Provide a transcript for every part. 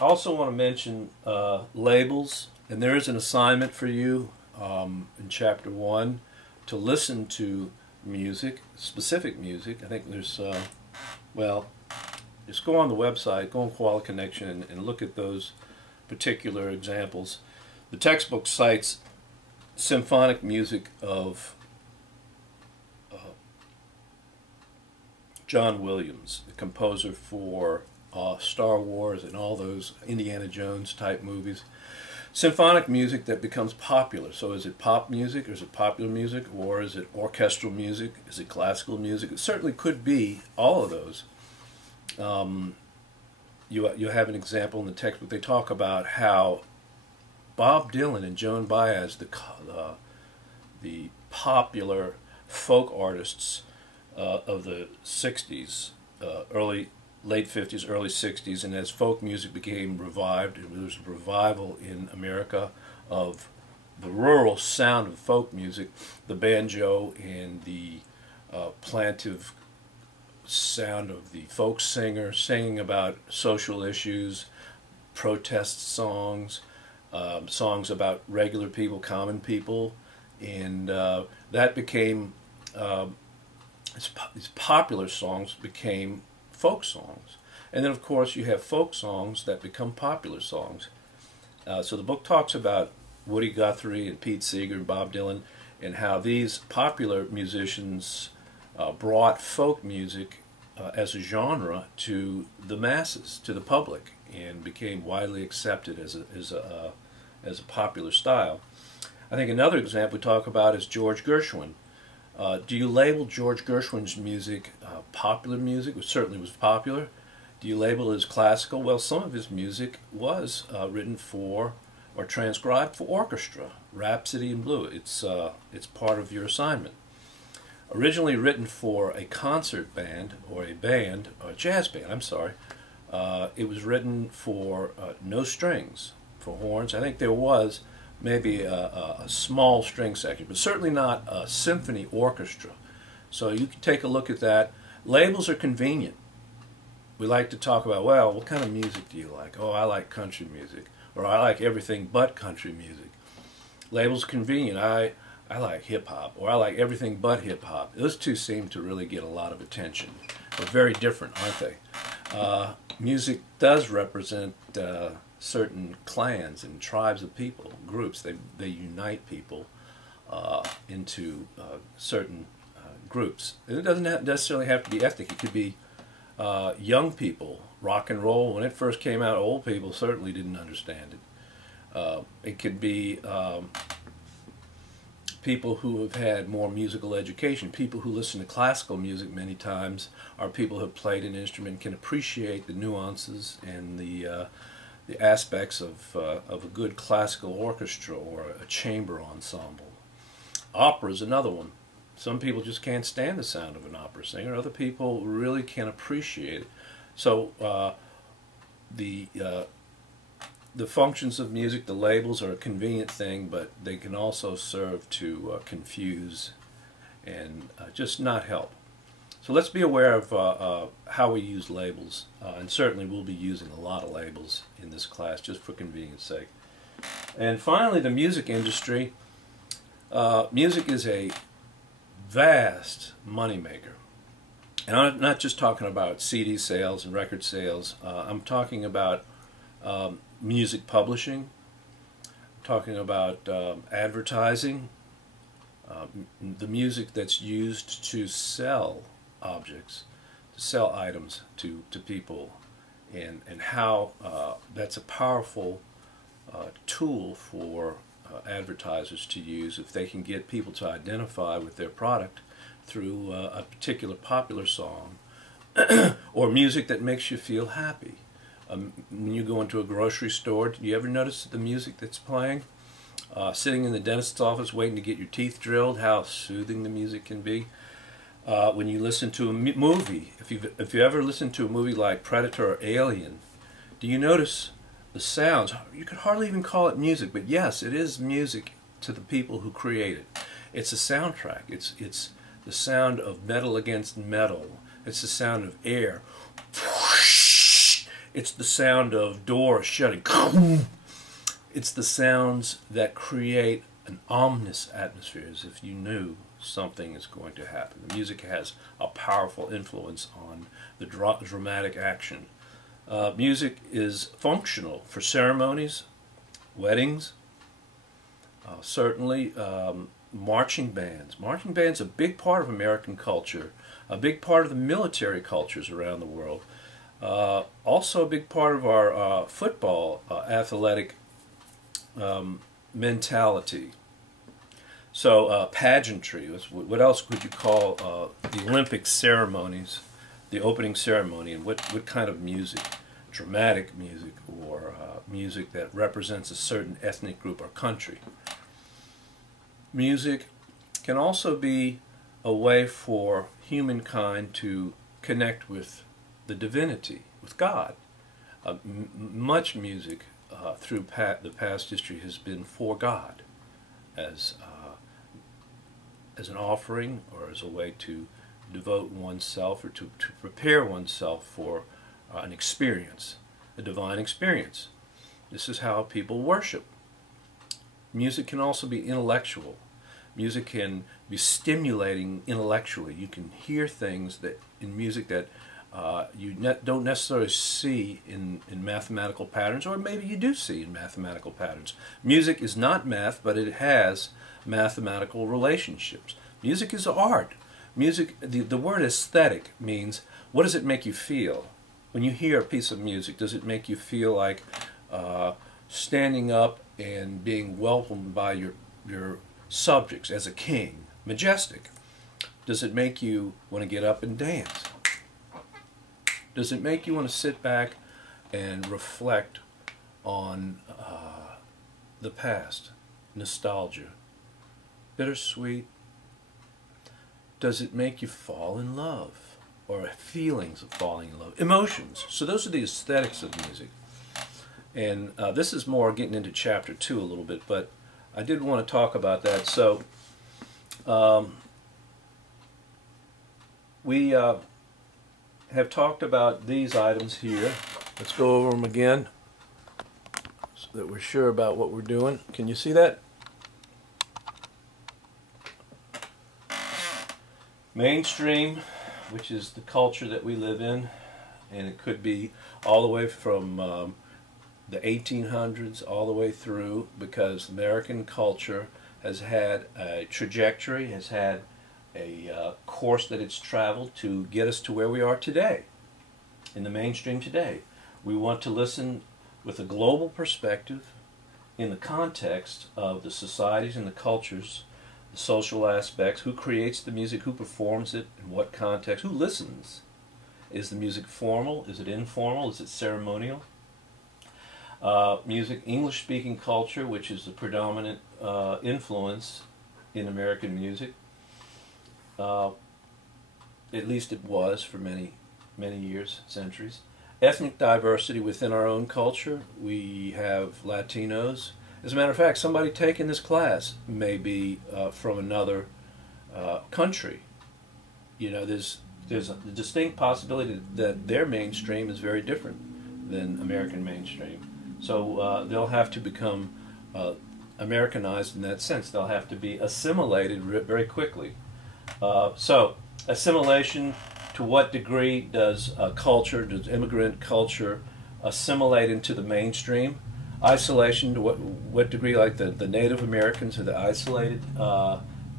I also want to mention labels, and there is an assignment for you in Chapter 1 to listen to music, specific music. I think there's, well, just go on the website, go on Quality Connection, and look at those particular examples. The textbook cites symphonic music of John Williams, the composer for Star Wars and all those Indiana Jones type movies. Symphonic music that becomes popular. So is it pop music, or is it popular music, or is it orchestral music, is it classical music? It certainly could be all of those. You have an example in the textbook. They talk about how Bob Dylan and Joan Baez, the popular folk artists of the 60s, late 50s, early 60s, and as folk music became revived, there was a revival in America of the rural sound of folk music, the banjo and the plaintive sound of the folk singer singing about social issues, protest songs, songs about regular people, common people, and that became, these popular songs became folk songs. And then of course you have folk songs that become popular songs. So the book talks about Woody Guthrie and Pete Seeger and Bob Dylan, and how these popular musicians brought folk music as a genre to the masses, to the public, and became widely accepted as a popular style. I think another example we talk about is George Gershwin. Do you label George Gershwin's music popular music? It certainly was popular. Do you label it as classical? Well, some of his music was written for or transcribed for orchestra. Rhapsody in Blue. It's part of your assignment. Originally written for a concert band or a band, or a jazz band, I'm sorry. It was written for no strings, for horns. I think there was maybe a small string section, but certainly not a symphony orchestra. So you can take a look at that. Labels are convenient. We like to talk about, well, what kind of music do you like? Oh, I like country music, or I like everything but country music. Labels are convenient. I like hip-hop, or I like everything but hip-hop. Those two seem to really get a lot of attention. They're very different, aren't they? Music does represent certain clans and tribes of people, groups. They unite people into certain groups. And it doesn't necessarily have to be ethnic. It could be young people. Rock and roll, when it first came out, old people certainly didn't understand it. It could be people who have had more musical education. People who listen to classical music many times are people who have played an instrument, can appreciate the nuances and the aspects of a good classical orchestra or a chamber ensemble. Opera is another one. Some people just can't stand the sound of an opera singer. Other people really can appreciate it. So the functions of music, the labels, are a convenient thing, but they can also serve to confuse and just not help. So let's be aware of how we use labels, and certainly we'll be using a lot of labels in this class just for convenience sake. And finally, the music industry. Music is a vast moneymaker. And I'm not just talking about CD sales and record sales. I'm talking about music publishing. I'm talking about advertising. The music that's used to sell objects, to sell items to people, and how that's a powerful tool for advertisers to use if they can get people to identify with their product through a particular popular song or music that makes you feel happy. When you go into a grocery store, do you ever notice the music that's playing? Sitting in the dentist's office waiting to get your teeth drilled, how soothing the music can be. When you listen to a movie, if you ever listen to a movie like Predator or Alien, do you notice the sounds? You could hardly even call it music, but yes, it is music to the people who create it. It's a soundtrack. It's the sound of metal against metal. It's the sound of air. It's the sound of doors shutting. It's the sounds that create an ominous atmosphere, as if you knew something is going to happen. The music has a powerful influence on the dramatic action. Music is functional for ceremonies, weddings, certainly marching bands. Marching bands are a big part of American culture, a big part of the military cultures around the world. Also a big part of our football athletic mentality. So pageantry, what else could you call the Olympic ceremonies, the opening ceremony, and what kind of music? Dramatic music, or music that represents a certain ethnic group or country. Music can also be a way for humankind to connect with the divinity, with God. Much music through the past history has been for God, as an offering, or as a way to devote oneself, or to prepare oneself for an experience, a divine experience. This is how people worship. Music can also be intellectual. Music can be stimulating intellectually. You can hear things that in music that you don't necessarily see in mathematical patterns, or maybe you do see in mathematical patterns. Music is not math, but it has mathematical relationships. Music is art. Music, the word aesthetic means, what does it make you feel? When you hear a piece of music, does it make you feel like standing up and being welcomed by your subjects as a king, majestic? Does it make you want to get up and dance? Does it make you want to sit back and reflect on the past, nostalgia, bittersweet? Does it make you fall in love, or feelings of falling in love, emotions? So those are the aesthetics of music. And this is more getting into chapter 2 a little bit, but I did want to talk about that. So we have talked about these items here. Let's go over them again so that we're sure about what we're doing. Can you see that? Mainstream, which is the culture that we live in, and it could be all the way from the 1800s all the way through, because American culture has had a trajectory, has had a course that it's traveled to get us to where we are today, in the mainstream today. We want to listen with a global perspective in the context of the societies and the cultures, the social aspects, who creates the music, who performs it, in what context, who listens. Is the music formal? Is it informal? Is it ceremonial? Music, English-speaking culture, which is the predominant influence in American music. At least it was for many years, centuries. Ethnic diversity within our own culture. We have Latinos. As a matter of fact, somebody taking this class may be from another country. You know, there's a distinct possibility that their mainstream is very different than American mainstream. So they'll have to become Americanized in that sense. They'll have to be assimilated very quickly. So assimilation, to what degree does does immigrant culture assimilate into the mainstream? Isolation, to what degree, like the Native Americans have isolated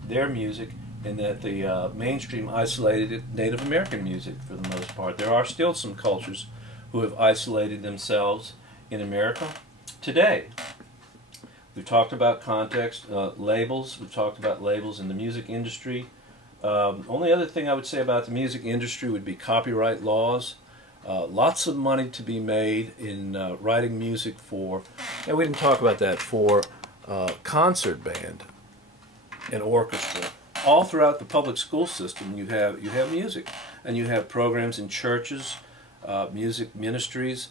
their music, and that the mainstream isolated Native American music for the most part. There are still some cultures who have isolated themselves in America today. We've talked about context, labels. We've talked about labels in the music industry. Only other thing I would say about the music industry would be copyright laws. Lots of money to be made in writing music for, and we didn't talk about that, for concert band and orchestra. All throughout the public school system you have music, and you have programs in churches, music ministries,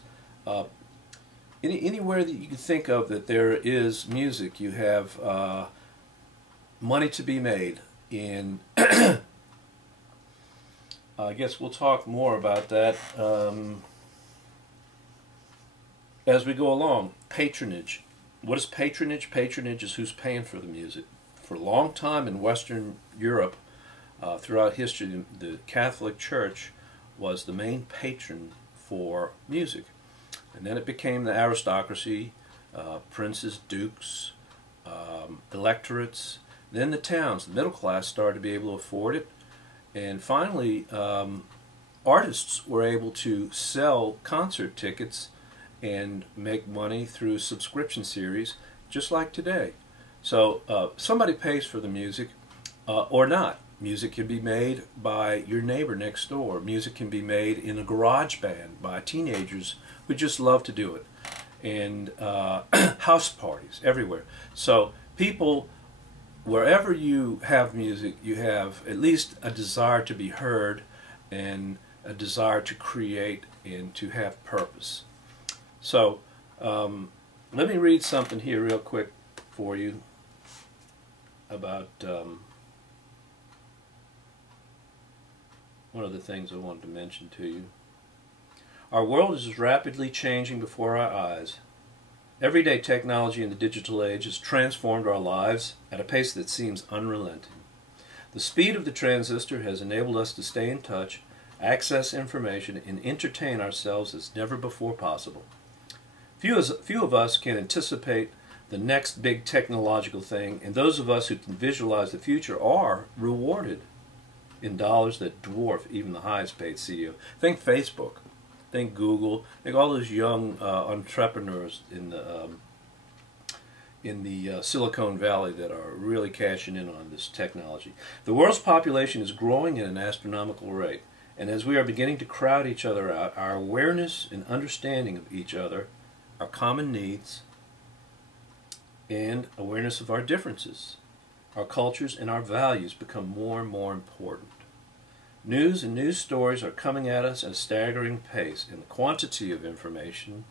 anywhere that you can think of that there is music, you have money to be made in. I guess we'll talk more about that. as we go along, patronage. What is patronage? Patronage is who's paying for the music. For a long time in Western Europe, throughout history, the Catholic Church was the main patron for music. And then it became the aristocracy, princes, dukes, electorates, then the towns. The middle class started to be able to afford it. And finally, artists were able to sell concert tickets and make money through subscription series, just like today. So somebody pays for the music or not. Music can be made by your neighbor next door. Music can be made in a garage band by teenagers who just love to do it. And house parties everywhere. So people, wherever you have music, you have at least a desire to be heard and a desire to create and to have purpose. So let me read something here real quick for you about one of the things I wanted to mention to you. Our world is rapidly changing before our eyes. Everyday technology in the digital age has transformed our lives at a pace that seems unrelenting. The speed of the transistor has enabled us to stay in touch, access information, and entertain ourselves as never before possible. Few of us can anticipate the next big technological thing, and those of us who can visualize the future are rewarded in dollars that dwarf even the highest paid CEO. Think Facebook. Think Google. Think all those young entrepreneurs in the Silicon Valley that are really cashing in on this technology. The world's population is growing at an astronomical rate, and as we are beginning to crowd each other out, our awareness and understanding of each other, our common needs, and awareness of our differences, our cultures, and our values become more and more important. News and news stories are coming at us at a staggering pace, and the quantity of information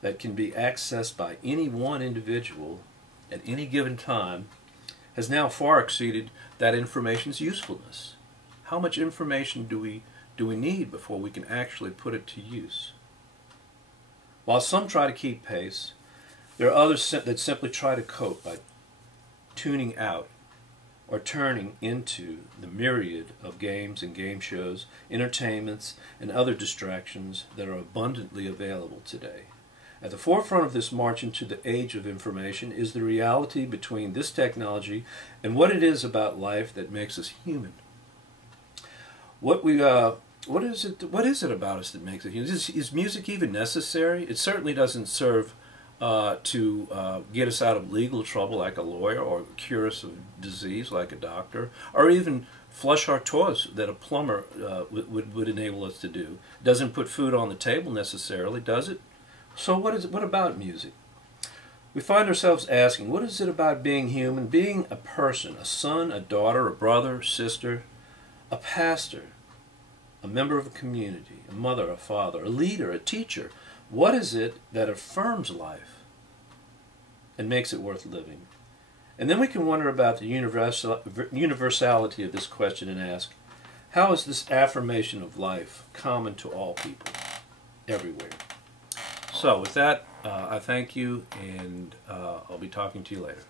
that can be accessed by any one individual at any given time has now far exceeded that information's usefulness. How much information do we need before we can actually put it to use? While some try to keep pace, there are others that simply try to cope by tuning out or turning into the myriad of games and game shows, entertainments, and other distractions that are abundantly available today. At the forefront of this march into the age of information is the reality between this technology and what it is about life that makes us human. What is it about us that makes it human? Is music even necessary? It certainly doesn't serve to get us out of legal trouble like a lawyer, or cure us of disease like a doctor, or even flush our toilets that a plumber would enable us to do. It doesn't put food on the table necessarily, does it? So what about music? We find ourselves asking, what is it about being human, being a person, a son, a daughter, a brother, sister, a pastor, a member of a community, a mother, a father, a leader, a teacher? What is it that affirms life and makes it worth living? And then we can wonder about the universality of this question and ask, how is this affirmation of life common to all people, everywhere? So with that, I thank you, and I'll be talking to you later.